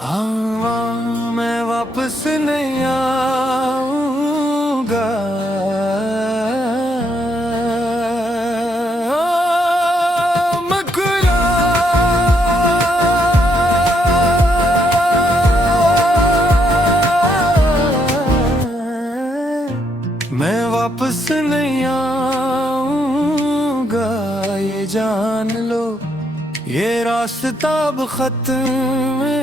हाँ मैं वापस नहीं आऊंगा। मकुरा मैं वापस नहीं आऊंगा, ये जान लो। ये रास्ता अब खत्म है,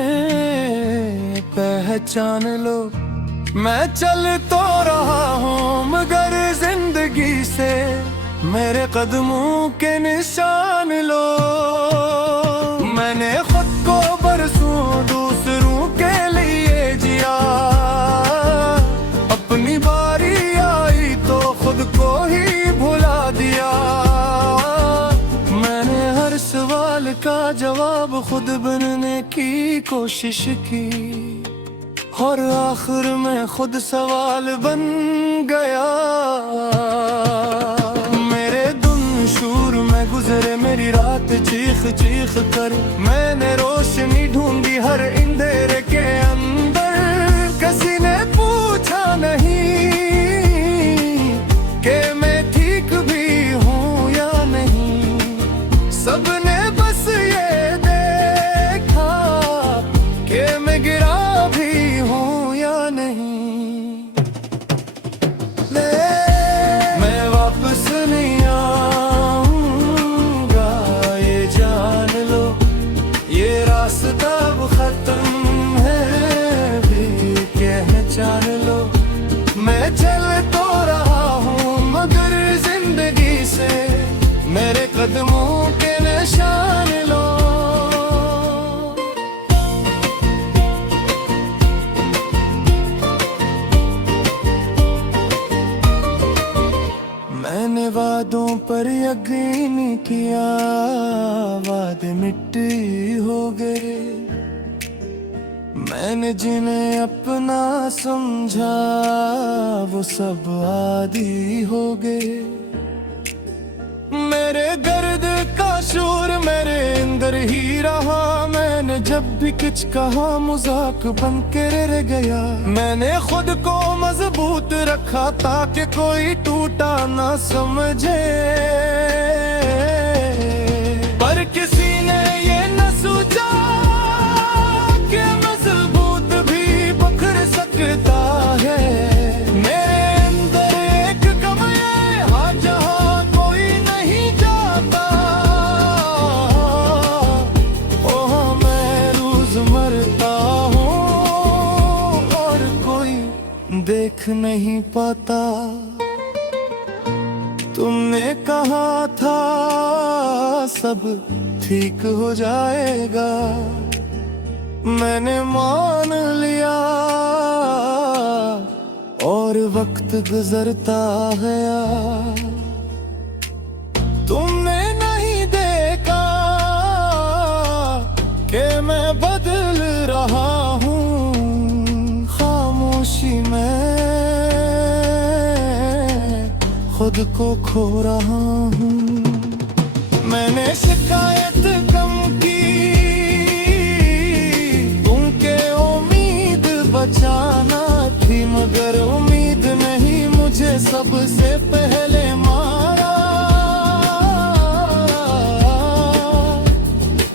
पहचान लो। मैं चल तो रहा हूँ मगर जिंदगी से मेरे कदमों के निशान लो। मैंने खुद को बरसों दूसरों के लिए जिया, अपनी बारी आई तो खुद को ही भुला दिया। मैंने हर सवाल का जवाब खुद बनने की कोशिश की और आखिर में खुद सवाल बन गया। मेरे दिन शूर में गुजरे मेरी रात चीख चीख कर, मैंने रोशनी ढूंढी हर अंधेरे के अंदर। किसी ने पूछा नहीं कि मैं ठीक भी हूँ या नहीं, सबने बस ये देखा कि मैं गिरा भी हूँ या नहीं। मैं वापस नहीं आऊंगा, ये जान लो। ये रास्ता अब खत्म है भी पहचान लो। मैं चल तो रहा हूँ मगर जिंदगी से मेरे कदमों के निशान लो। मैंने वादों पर यकीन किया, वादे मिट्टी हो गए। मैंने जिन्हें अपना समझा वो सब आदी हो गए। मेरे दर्द का शोर मेरे अंदर ही रहा, मैंने जब भी कुछ कहा मजाक बन के रह गया। मैंने खुद को मजबूत रखा ताकि कोई टूटा ना समझे, पर किसी ने ये न सोचा कि मजबूत भी बिखर सकता है। मेरे अंदर एक गम है हाँ जहाँ कोई नहीं जाता। ओह मैं रोज मरता हूँ और कोई देख नहीं पाता। तुमने कहा था सब ठीक हो जाएगा, मैंने मान लिया और वक्त गुजरता गया। तुमने नहीं देखा कि मैं बदल रहा हूँ, खामोशी में खुद को खो रहा हूँ। मैंने शिकायत कम की, तुमके उम्मीद बचाना थी मगर उम्मीद नहीं मुझे सबसे पहले मारा।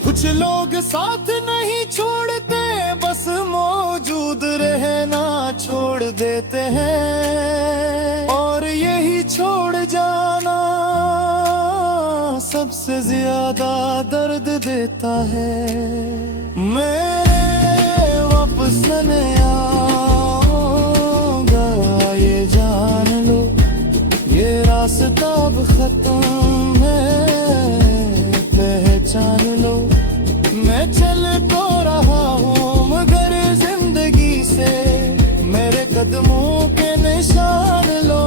कुछ लोग साथ नहीं छोड़ते बस मौजूद रहना छोड़ देते हैं, और यही छोड़ जाना सबसे ज्यादा दर्द देता है। मेरे वापस नहीं आऊंगा, ये जान लो। ये रास्ता अब खत्म है, पहचान लो। मैं चल तो रहा हूँ मगर जिंदगी से मेरे कदमों के निशान लो।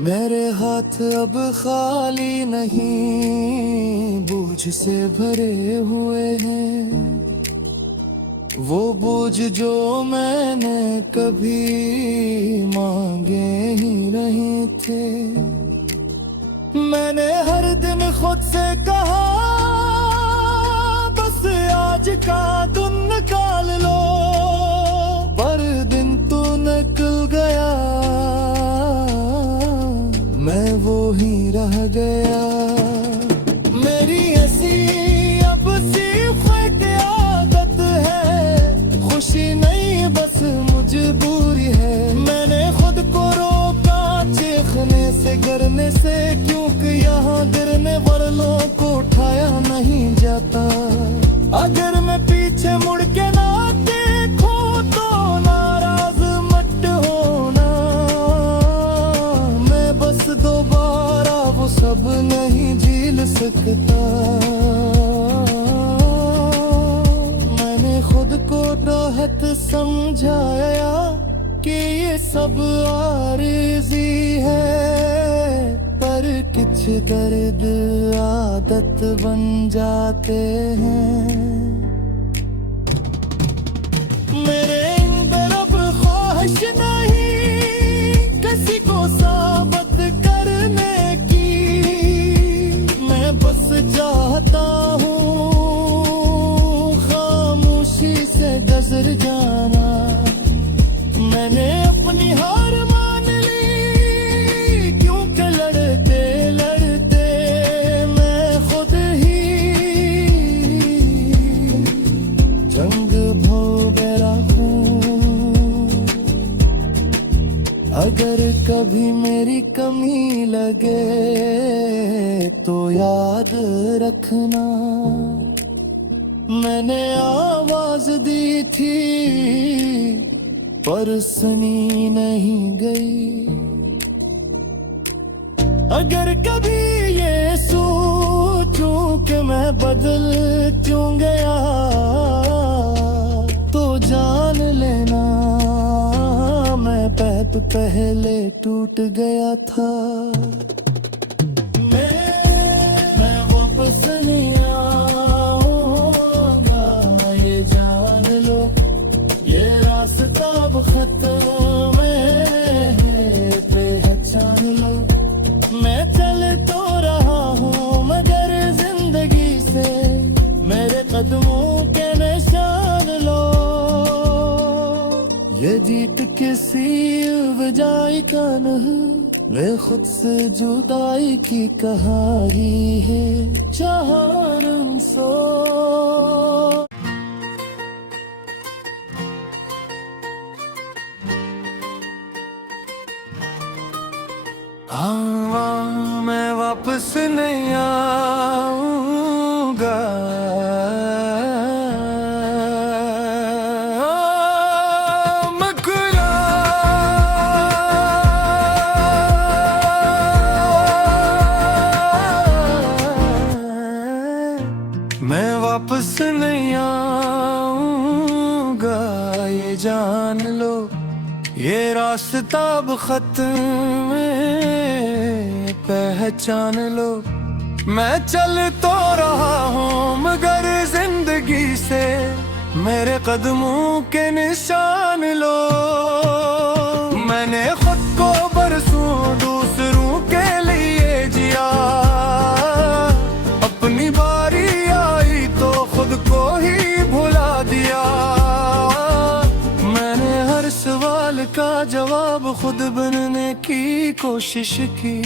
मेरे हाथ अब खाली नहीं, बोझ से भरे हुए हैं। वो बोझ कुछ जो मैंने कभी मांगे ही नहीं थे। मैंने हर दिन खुद से कहा बस आज का दिन निकाल लो, पर दिन तो निकल गया, मैं वो ही रह गया। मेरी ऐसी अब सिर्फ एक आदत है, खुशी नहीं बस मजबूरी है। मैंने खुद को रोका चीखने से गिरने से, क्योंकि यहाँ गिरने वालों को उठाया नहीं जाता। अगर मैं पीछे मुड़ के ना देखूं तो नाराज मत होना, मैं बस दोबारा वो सब नहीं झेल सकता। मैंने खुद को राहत समझाया कि ये सब आरिज़ी है, पर कुछ दर्द आदत बन जाते हैं। मेरे अंदर अब ख्वाहिश नहीं किसी को साबित करने की, मैं बस चाहता हूँ खामोशी से गुजर जाना। मैंने अपनी हार मान ली, क्योंकि लड़ते लड़ते मैं खुद ही जंग भो गया हूँ। अगर कभी मेरी कमी लगे तो याद रखना, मैंने आवाज दी थी पर सुनी नहीं गई। अगर कभी ये सोचूं कि मैं बदल क्यों गया, तो जान लेना मैं पहले टूट गया था। मैं वापस नहीं आऊंगा, ये जान लो, ये रास्ता अब खत्म है, पहचान लो। मैं चल तो रहा हूँ मगर जिंदगी से मेरे कदमों के निशान लो। ये जीत किसी वजह का नहीं, मैं खुद से जुदाई की कहानी है, जहां सो। हाँ मैं वापस नहीं आऊंगा, मैं वापस नहीं आऊंगा, ये जान लो, ये रास्ता अब खत्म है, पहचान लो। मैं चल तो रहा हूँ मगर जिंदगी से मेरे कदमों के निशान लो। मैंने खुद को बरसों दूसरों के लिए जिया, अपनी बारी आई तो खुद को ही भुला दिया। मैंने हर सवाल का जवाब खुद बनने की कोशिश की,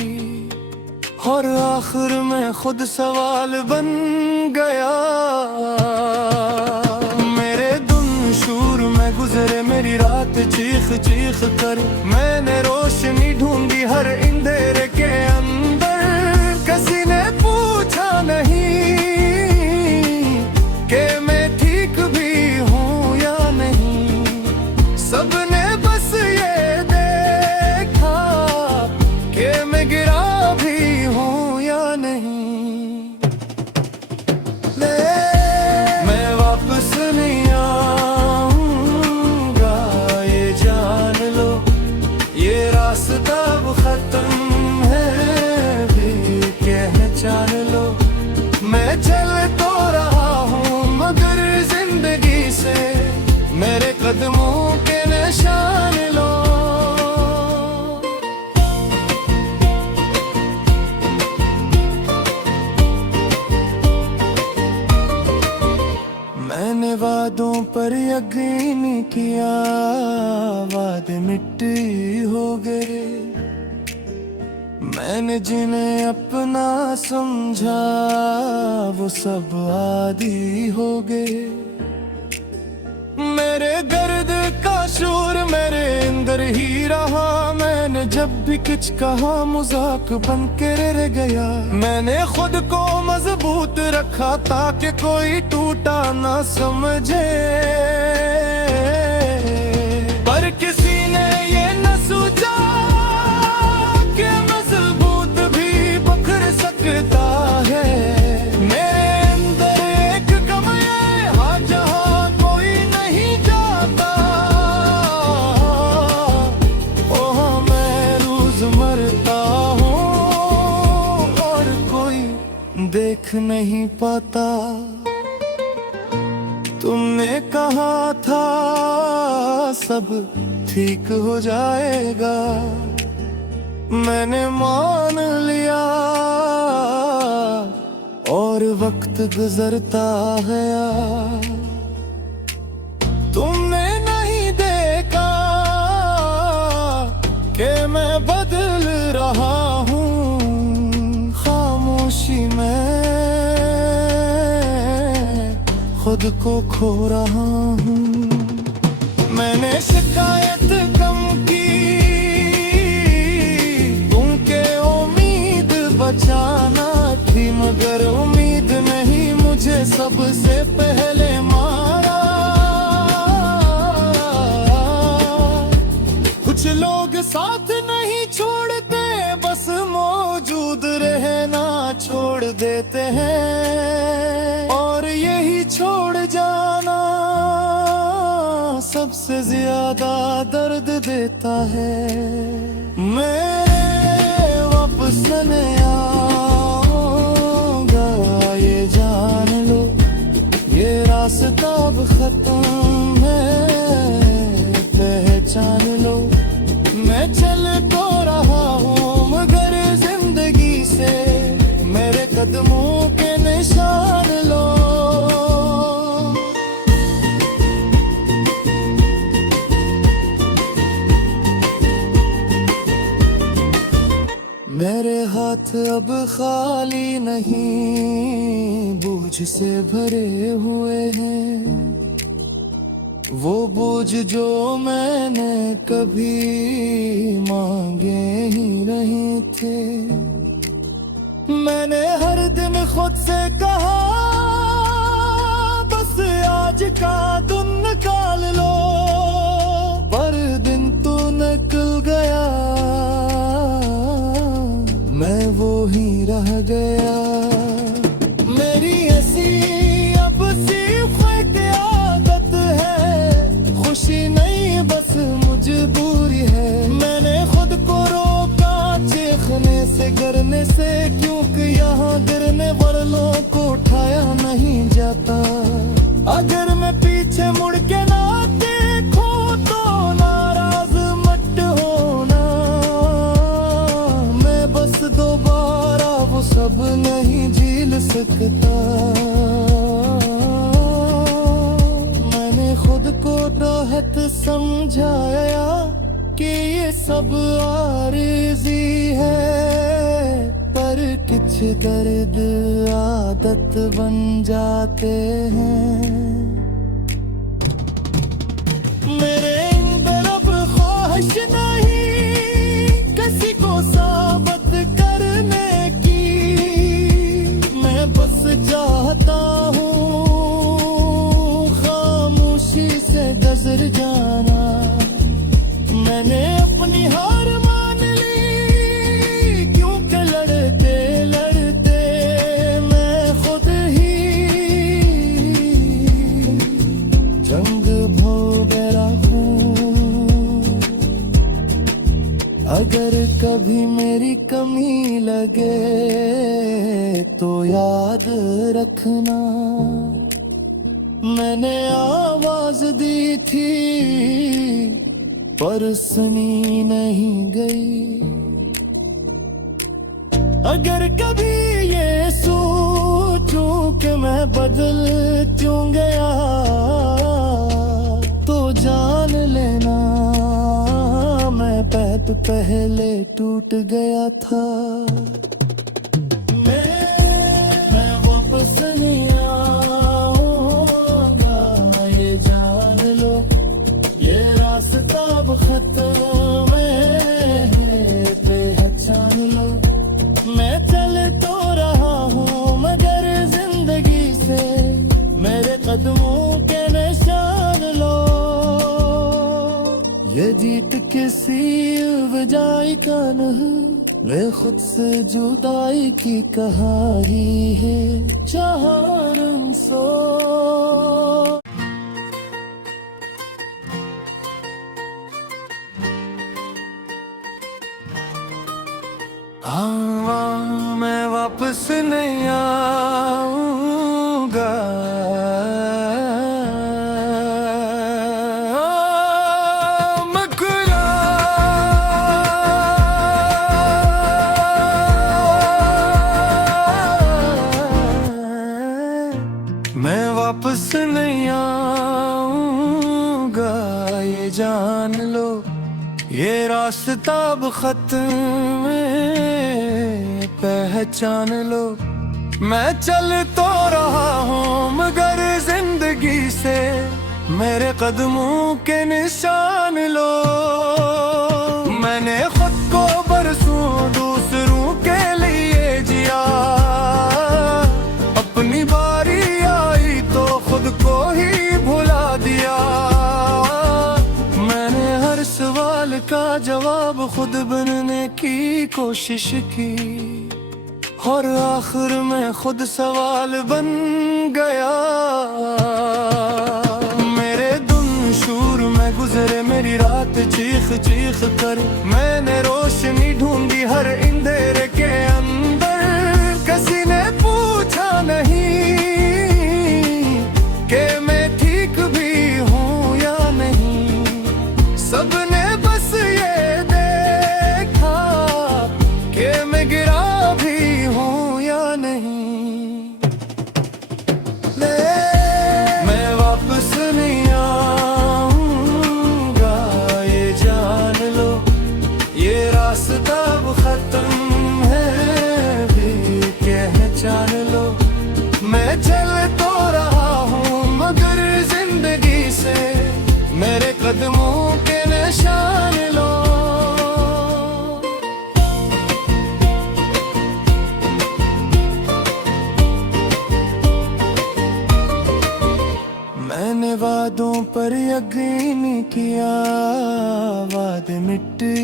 और आखिर में खुद सवाल बन गया। मेरे दिन शूर में गुजरे मेरी रात चीख चीख कर, मैंने रोशनी ढूंढी हर अंधेरे के अंदर। किसी ने पूछा नहीं कि मैं ठीक भी हूँ या नहीं, सबने बस ये देखा कि मैं गिरा भी हूँ या नहीं। मैं वापस नहीं आऊंगा, ये जान लो, ये रास्ता अब खत्म है, भी पहचान लो। मैं चल तो रहा हूँ मगर जिंदगी से मेरे कदमों के निशान लो। मैंने वादों पर यकीन किया, वादे मिट्टी हो गए। मैंने जिन्हें अपना समझा वो सब आदी हो गए। मेरे दर्द का शोर मेरे अंदर ही रहा, मैंने जब भी कुछ कहा मजाक बन के रह गया। मैंने खुद को मजबूत रखा ताकि कोई टूटा ना समझे, पर किसी ने ये न सोचा कि मजबूत भी बिखर सकता है। मेरे अंदर एक गम है हाँ जहाँ कोई नहीं जाता। ओह मैं रोज मरता हूँ और कोई देख नहीं पाता। तुमने कहा था सब ठीक हो जाएगा, मैंने मान लिया और वक्त गुजरता गया। तुमने नहीं देखा कि मैं बदल रहा हूँ, खामोशी में खुद को खो रहा हूँ। मैंने शिकायत कम की, उनके उम्मीद बचाना थी, मगर उम्मीद नहीं मुझे सबसे पहले मारा। कुछ लोग साथ नहीं छोड़ते, बस मौजूद रहना छोड़ देते हैं, और यही छोड़ जाना सबसे ज्यादा दर्द देता है। मैं वापस नहीं आऊंगा ये जान लो, ये रास्ता अब खत्म है पहचान लो। मैं चल तो रहा हूँ मगर जिंदगी से मेरे कदमों के निशान लो। मेरे हाथ अब खाली नहीं, बोझ से भरे हुए हैं। वो बोझ जो मैंने कभी मांगे ही नहीं थे। मैंने हर दिन खुद से कहा बस आज का दिन निकाल लो, पर दिन तो निकल गया, मैं वो ही रह गया। मेरी ऐसी अब सिर्फ एक आदत है, खुशी नहीं बस मजबूरी है। मैंने खुद को रोका चीखने से गिरने से, क्योंकि यहाँ गिरने वालों को उठाया नहीं जाता। अगर मैं पीछे मुड़ के ना देखूं तो नाराज मत होना, मैं बस दोबारा वो सब नहीं झेल सकता। मैंने खुद को राहत समझाया कि ये सब आरज़ी है, पर कुछ दर्द आदत बन जाते हैं। मेरे अंदर अब ख्वाहिश नहीं किसी को साबित करने की, मैं बस चाहता हूँ खामोशी से गुजर जाना। मैंने अपनी हार मान ली, क्योंकि लड़ते लड़ते मैं खुद ही जंग भोग रहा हूँ। अगर कभी मेरी कमी लगे तो याद रखना, मैंने आवाज दी थी पर सुनी नहीं गई। अगर कभी ये सोचूं कि मैं बदल क्यों गया, तो जान लेना मैं पहले टूट गया था। मैं वापस नहीं आऊंगा, ये जान लो, ये रास्ता अब खत्म है, पहचान लो। मैं चल तो रहा हूँ मगर जिंदगी से मेरे कदमों के निशान लो। ये जीत किसी वजह का नहीं, मैं खुद से जुदाई की कहानी है, जहां सो। हाँ, मैं वापस नहीं आऊंगा, मैं वापस नहीं आऊंगा, ये जान लो, ये रास्ता अब खत्म है, पहचान लो। मैं चल तो रहा हूँ मगर जिंदगी से मेरे कदमों के निशान लो। मैंने खुद को बरसों दूसरों के लिए जिया, अपनी बारी आई तो खुद को ही भुला दिया। मैंने हर सवाल का जवाब खुद बनने की कोशिश की, और आखिर में खुद सवाल बन गया। मेरे दिन शूर में गुजरे मेरी रात चीख चीख कर, मैंने रोशनी ढूंढी हर अंधेरे के अंदर। किसी ने पूछा नहीं कि मैं ठीक भी हूँ या नहीं, सबने बस ये देखा कि मैं गिरा भी हूँ या नहीं। मैं वापस नहीं आऊंगा, ये जान लो, ये रास्ता अब खत्म है, भी पहचान लो। मैं चल तो रहा हूँ मगर जिंदगी से मेरे कदमों के निशान लो। मैंने वादों पर यकीन किया, वादे मिट्टी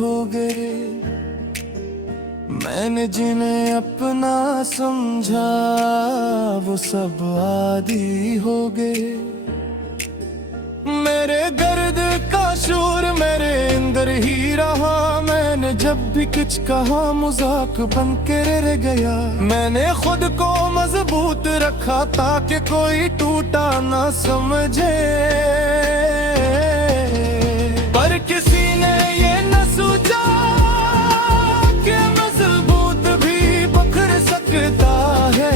हो गए। मैंने जिन्हें अपना समझा वो सब आदी हो गए। मेरे दर्द का शूर मेरे अंदर ही रहा, मैंने जब भी कुछ कहा मजाक बन के रह गया। मैंने खुद को मजबूत रखा ताकि कोई टूटा ना समझे, पर किसी ने ये न सोचा कि मजबूत भी बिखर सकता है।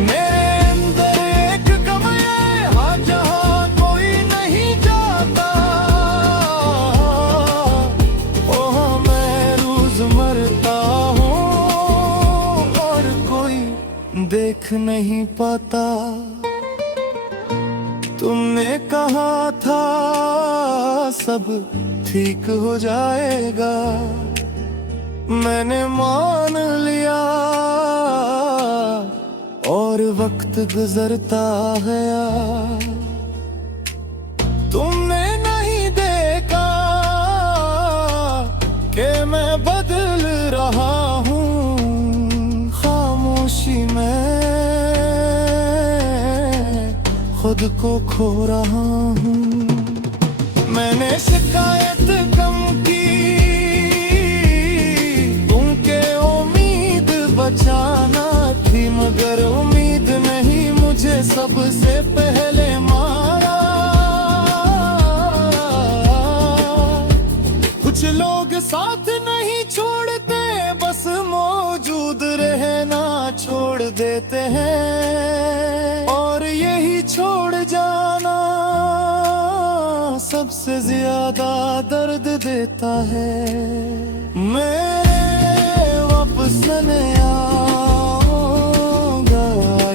मेरे अंदर एक गम है, हाँ, जहाँ कोई नहीं जाता। ओह, मैं रोज मरता हूँ और कोई देख नहीं पाता। तुमने कहा था सब ठीक हो जाएगा, मैंने मान लिया और वक्त गुजरता गया। तुमने नहीं देखा कि मैं बदल रहा हूँ, खामोशी में खुद को खो रहा हूँ। मैंने शिकायत कम की, तुमके उम्मीद बचाना थी, मगर उम्मीद नहीं मुझ मुझे सबसे पहले मारा। कुछ लोग साथ नहीं छोड़ते, बस मौजूद रहना छोड़ देते हैं, और यही छोड़ जाना सबसे ज्यादा दर्द देता है। मेरे वापस नहीं आऊंगा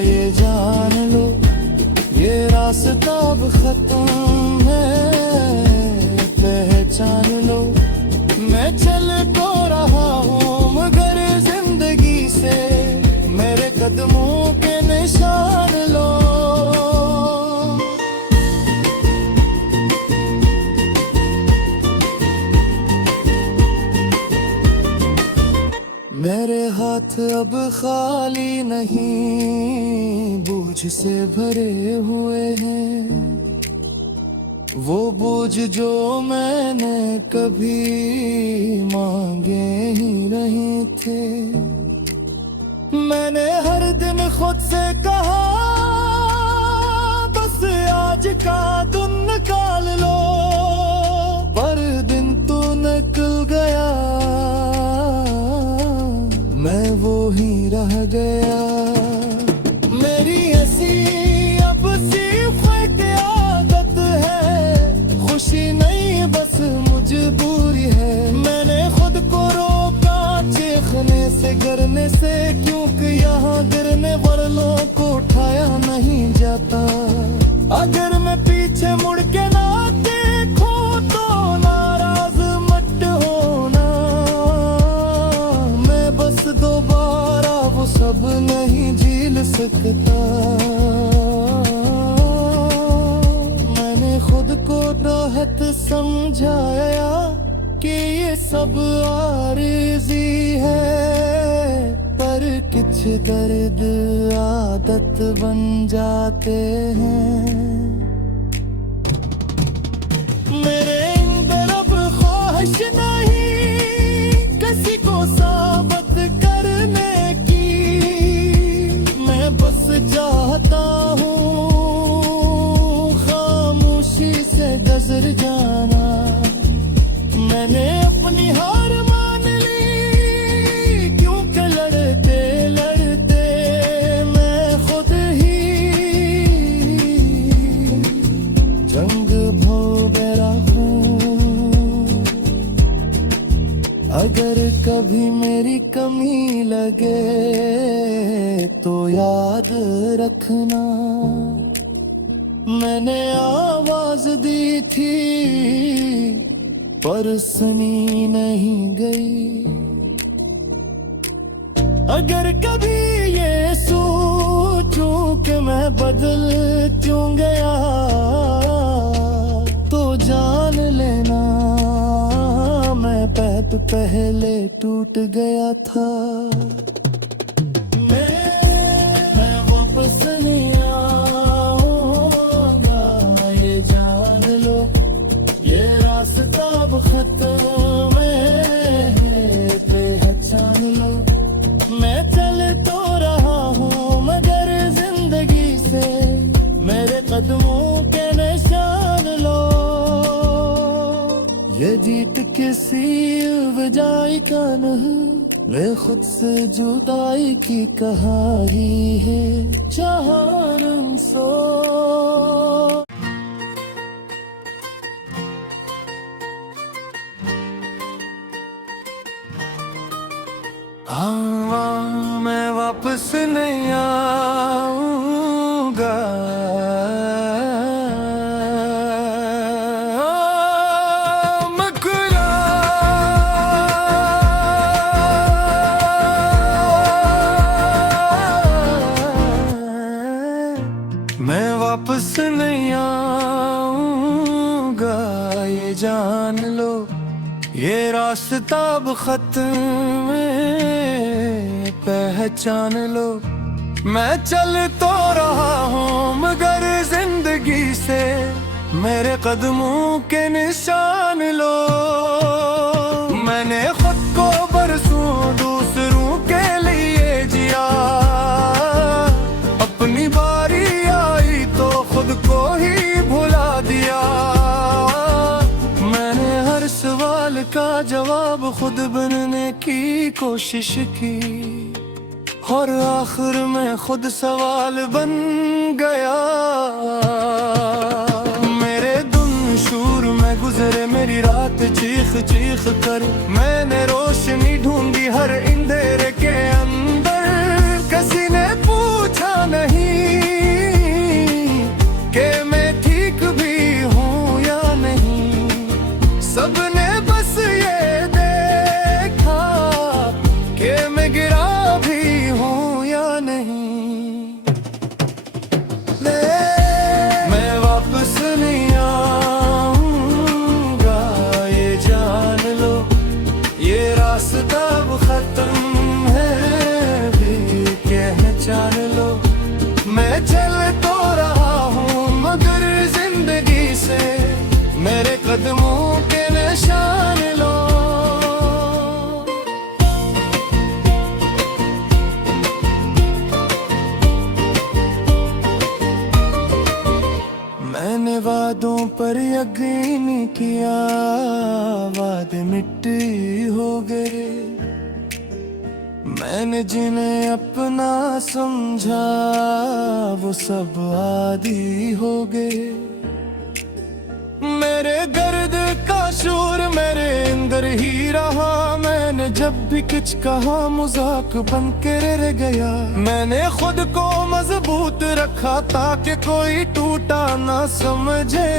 ये जान लो, ये रास्ता अब खत्म है, पहचान लो। मैं चल तो रहा हूँ मगर जिंदगी से मेरे कदमों के निशान लो। मेरे हाथ अब खाली नहीं, बोझ से भरे हुए हैं, वो बोझ जो मैंने कभी मांगे ही नहीं थे। मैंने हर दिन खुद से कहा बस आज का दिन निकाल लो, पर दिन तो निकल गया, मैं वो ही रह गया। मेरी ऐसी अब सिर्फ एक आदत है, खुशी नहीं बस मजबूरी है। मैंने खुद को रोका चीखने से गिरने से, क्योंकि यहाँ गिरने वालों को उठाया नहीं जाता। अगर मैं पीछे मुड़ के ना देखूं तो नाराज मत होना, मैं बस दोबारा वो सब नहीं झेल सकता। मैंने खुद को राहत समझाया कि ये सब आरिज़ी है, पर कुछ दर्द आदत बन जाते हैं। मेरे अंदर अब ख्वाहिश नहीं किसी को साबित करने की, मैं बस चाहता हूँ खामोशी से गुजर जाना। मैंने अपनी हार मान ली, क्योंकि लड़ते लड़ते मैं खुद ही जंग भोगरा हूँ। अगर कभी मेरी कमी लगे तो याद रखना, मैंने आवाज दी थी पर सुनी नहीं गई। अगर कभी ये सोचूं कि मैं बदल क्यों गया, तो जान लेना मैं पहले टूट गया था। मैं वापस नहीं आऊंगा ये जान लो, ये रास्ता अब खत्म है, पहचान लो। मैं चल तो रहा हूँ मगर जिंदगी से मेरे कदमों के निशान लो। ये जीत किसी वजह का नहीं, मैं खुद से जुदाई की कहानी है। जहानम सो मैं वापस नहीं आऊंगा, मैं वापस नहीं आऊंगा ये जान लो, ये रास्ता अब खत्म है, पहचान लो। मैं चल तो रहा हूँ मगर जिंदगी से मेरे कदमों के निशान लो। मैंने खुद को बरसों दूसरों के लिए जिया, अपनी बारी जवाब खुद बनने की कोशिश की, और आखिर में खुद सवाल बन गया। मेरे दिन शूर में गुजरे मेरी रात चीख चीख कर, मैंने रोशनी ढूंढी हर अंधेरे के अंदर। किसी ने पूछा नहीं कि मैं ठीक भी हूँ या नहीं, सबने बस ये देखा कि मैं गिरा भी हूँ या नहीं। मैं वापस नहीं आऊंगा ये जान लो, ये रास्ता अब खत्म है भी पहचान लो। मैं चल तो रहा हूँ मगर जिंदगी से मेरे कदमों के निशान लो। मैंने वादों पर यकीन किया, वादे मिट्टी हो गए। मैंने जिन्हें अपना समझा वो सब आदी हो गए। मेरे दर्द का शूर मेरे अंदर ही रहा, मैंने जब भी कुछ कहा मजाक बन के रह गया। मैंने खुद को मजबूत रखा ताकि कोई टूटा ना समझे।